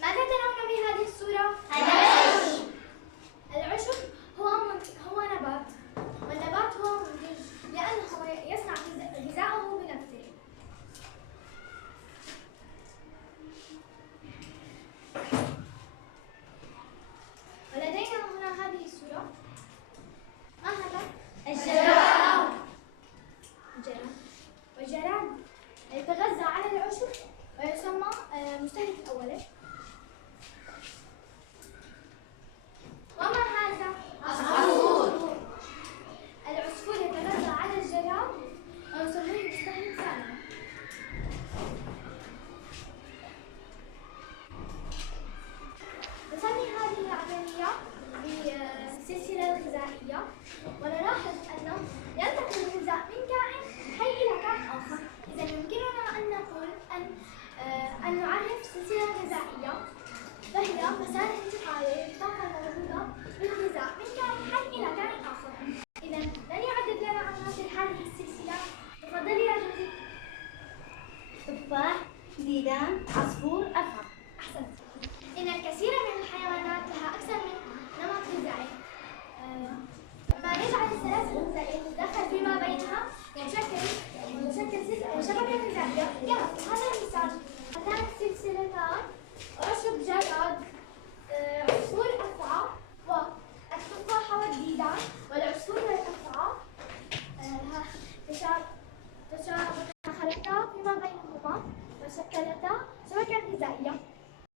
ماذا ترون بهذه الصورة؟ العشب. العشب هو نبات، والنبات هو منتج لأنه يصنع غذاءه بنفسه. ولدينا هنا هذه الصورة. ما هذا؟ الجراد. الجراد. والجراد يتغذى على العشب ويسمى مستهلك الأولي. وما هذا؟ عصفور. العصفور يتغذى على الجراد ويسميه مستهلك ثاني. نسمي هذه العملية بسلسلة غذائية، ونلاحظ أنه ينتقل الغذاء من كائن حي إلى كائن آخر. إذا يمكننا أن نقول أن نعرف سلسلة غذائية فهي مسار انتقال الطاقة الموجودة بالغذاء من كائن حي إلى كائن آخر. إذا لن يعدد لنا عناصر هذه السلسلة. تفضلي يا جوزي. تفاح، ديدان، عصفور.